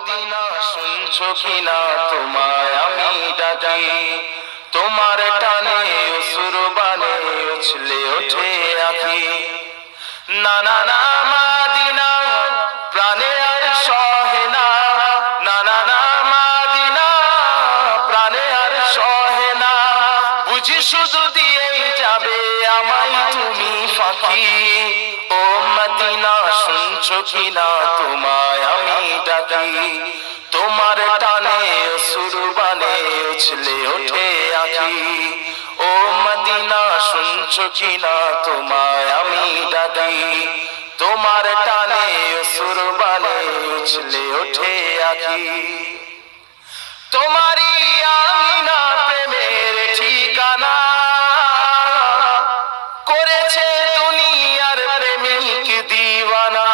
Medina শুনছো কিনা তোমায় আমি ডাকি, তোমার টানে অসুর বানে উছলে ওঠে আঁখি। না না না মদিনা প্রাণে আর সহে না, না না না মদিনা প্রাণে আর সহে না, বুঝি শুধু দিয়েই যাবে আমায় তুমি ফাঁকি। ও মদিনা শুনছো কিনা তোমায় আমি ডাকি, তোমার টানে অসুর বানে উছলে ওঠে আঁখি। ও মদিনা শুনছো কিনা তোমায় আমি ডাকি, তোমার টানে অসুর বানে উছলে ওঠে আঁখি। তোমারই আমিনা প্রেমের ঠিকানা, করেছে দুনিয়ার প্রেমিক দিওয়ানা।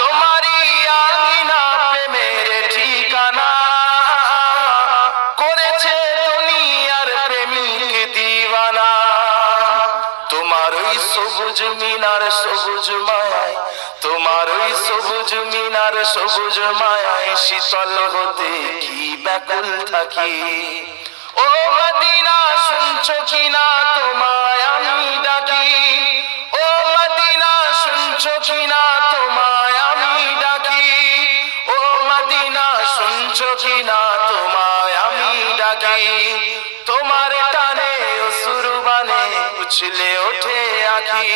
তোমারই আমিনা প্রেমের ঠিকানা, করেছে দুনিয়ার প্রেমিক দিওয়ানা। তোমার ওই সবুজ মিনার সবুজ মায়ায়, তোমার ওই সবুজ মিনার সবুজ মায়ায় শীতল হতে কি ব্যাকুল থাকি। ও মদিনা শুনছো কিনা তোমায় আমি ডাকি, ও মদিনা শুনছো কিনা তোমায় আমি ডাকি, ও মদিনা শুনছো কিনা তোমায় আমি ডাকি, তোমার টানে অসুর বানে উছলে ওঠে আঁখি।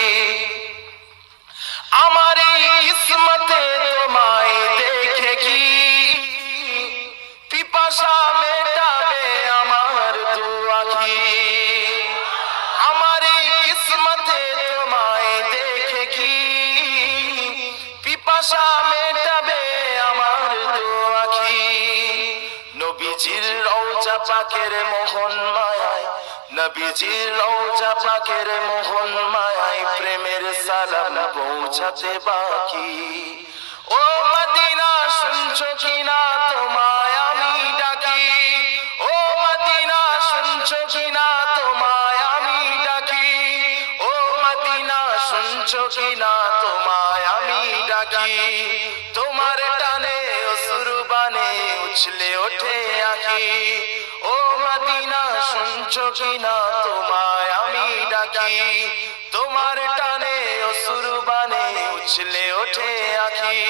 আমার এই কিসমতে তোমায় দেখে কি পিপাসা মেটাবে আমার দু আঁখি। আমার এই কিসমতে তোমায় দেখে কি পিপাসা মেটাবে আমার দু আঁখি। নবীজির রওজা পাকের মোহন মায়ায়, নবীজির রওজা পাকের মোহন মায়ায় প্রেমের সালাম পৌঁছাতে বাকি। ও মদিনা শুনছো কিনা তোমায় আমি ডাকি, ও মদিনা শুনছো কিনা তোমায় আমি ডাকি, ও মদিনা শুনছো কিনা তোমায় আমি ডাকি, তোমার টানে অসুর বানে উছলে ওঠে আঁখি। ও মদিনা শুনছো কিনা তোমায় আমি ডাকি, তোমার টানে অসুর বানে উছলে ওঠে আঁখি।